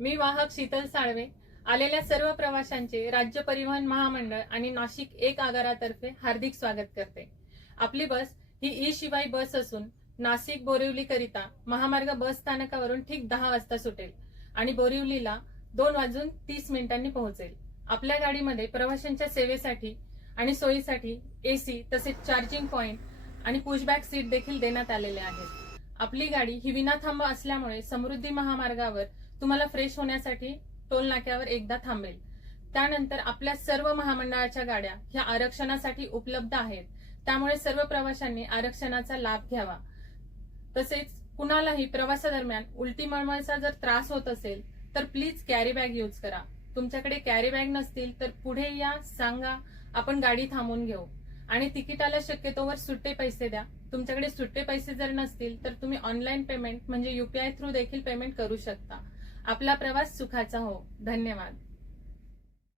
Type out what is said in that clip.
मी वाहक शीतल साळवे आलेल्या सर्व प्रवाशांचे राज्य परिवहन महामंडळ आणि नाशिक 1 आगारातर्फे हार्दिक स्वागत करते। आपली बस ही ई शिवाई बस असून नाशिक बोरिवली करिता महामार्ग बस स्थानकावरून ठीक 10 वाजता सुटेल आणि बोरिवलीला 2:30 पोहोचेल। आपल्या गाडीमध्ये प्रवाशांच्या सेवेसाठी आणि सोयीसाठी एसी तसेच चार्जिंग पॉइंट आणि पुशबॅक सीट देखील देण्यात आलेले आहेत। आपली गाडी ही विनाथांब असल्यामुळे समृद्धी महामार्गावर तुम्हाला फ्रेश होण्यासाठी टोल नाक्यावर एकदा थांबेल। त्यानंतर आपल्या सर्व महामंडळाच्या गाड्या ह्या आरक्षणासाठी उपलब्ध आहेत, त्यामुळे सर्व प्रवाशांनी आरक्षणाचा लाभ घ्यावा। तसेच कुणालाही प्रवासादरम्यान उलटी मळमळचा जर त्रास होत असेल तर प्लीज कॅरी बॅग यूज करा। तुमच्याकडे कॅरी बॅग नसतील तर पुढे या, सांगा, आपण गाडी थांबवून घेऊ। आणि तिकिटाला शक्यतोवर सुट्टे पैसे द्या। तुमच्याकडे सुट्टे पैसे जर नसतील तर तुम्ही ऑनलाईन पेमेंट म्हणजे UPI थ्रू देखील पेमेंट करू शकता। आपला प्रवास सुखाचा हो। धन्यवाद।